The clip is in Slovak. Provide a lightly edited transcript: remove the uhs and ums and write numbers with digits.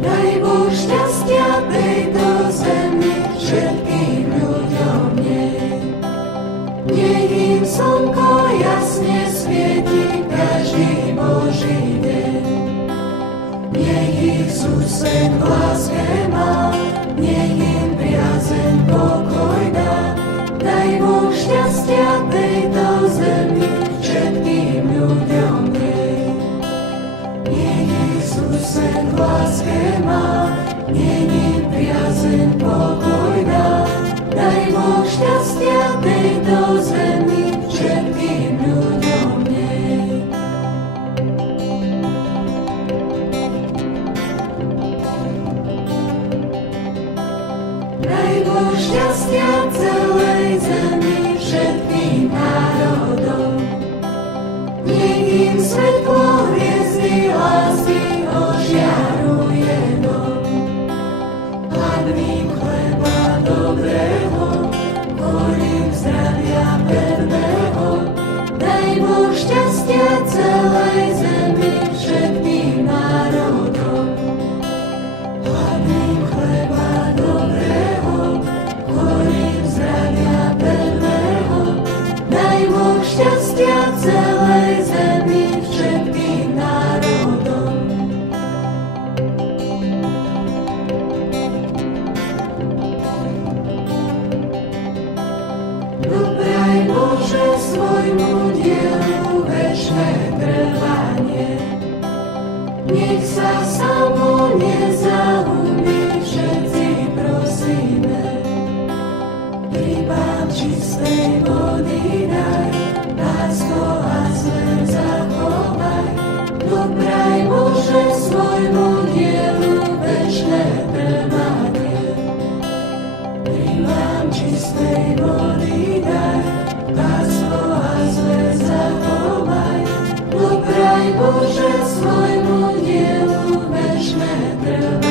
Daj Boh šťastia tejto zemi, všetkým ľuďom nej. Nech im slnko jasne svieti každý Boží deň. Nech ich sused v láske má, nech im priazeň pokoj dá. Daj Boh šťastia tejto zemi, všetkým ľuďom nej. Nech ich sused v láske má, nech im priazeň pokoj dá. Daj Boh šťastia tejto zemi, všetkým ľuďom nej. Daj Boh šťastia celej zemi, všetkým národom. Nech im svetlo hviezdy lásky ožiaruje dom. Hladným chleba dobrého, chorým zdravia pevného. Daj Boh šťastia celej zemi, všetkým národom. Hladným chleba dobrého, chorým zdravia pevného. Daj Boh šťastia celej zemi, všetkým národom. Dopraj Bože svojmu dielu večné trvanie. Nech sa samo nezahubí, všetci prosíme. Rybám čistej vody daj, lásko a zver zachovaj. Dopraj Bože svojmu dielu večné trvanie. Rybám čistej vody daj, lásko a zver zachovaj. Dopraj Bože svojmu dielu večné trvanie.